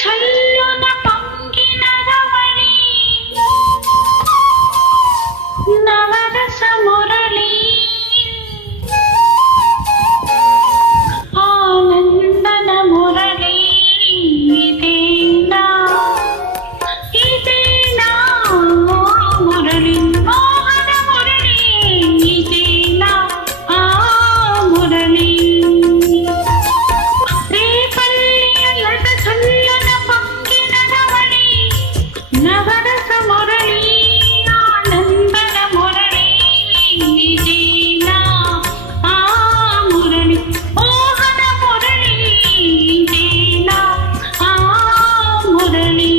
చల్లున పొంగిన రవళి నవరస మురళి ఆనందన మురళి ఇదేనా ఇదేనా మురళి మోహన మురళి ఇదేనా ఆ మురళి నవరస మురళి ఆనందన మురళి ఇదేనా ఆ మురళి మోహన మురళి ఇదేనా ఆ మురళి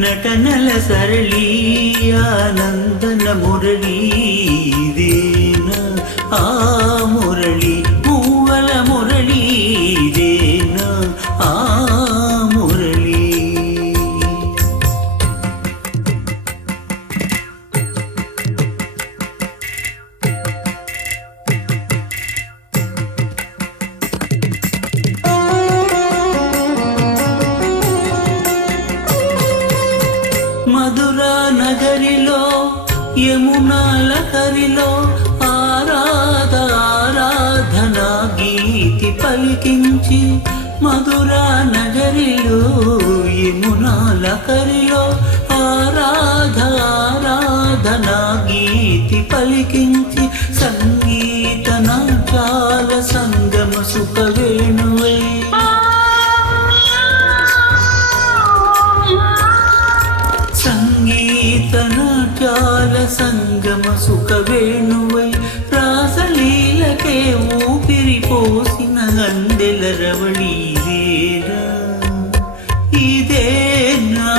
నటనల సరళి ఆనందన మురళి ఇదేనా ఆ మురళి మూవల మురళి ఇదేనా ఆ మురళి మధురా నగరిలో యమునా లహరిలో ఆరాధనా గీతి పలికించి మధురా నగరిలో యమునా లహరిలో ఆరాధనా గీతి పలికించి సంగీత నాట్యాల సంగమ సుఖ వేణువై సంగీత నాట్యాల సంగమ సుఖ వేణువై రాసలీలకే ఊపిరి పోసిన అందెల రవళి ఇదేనా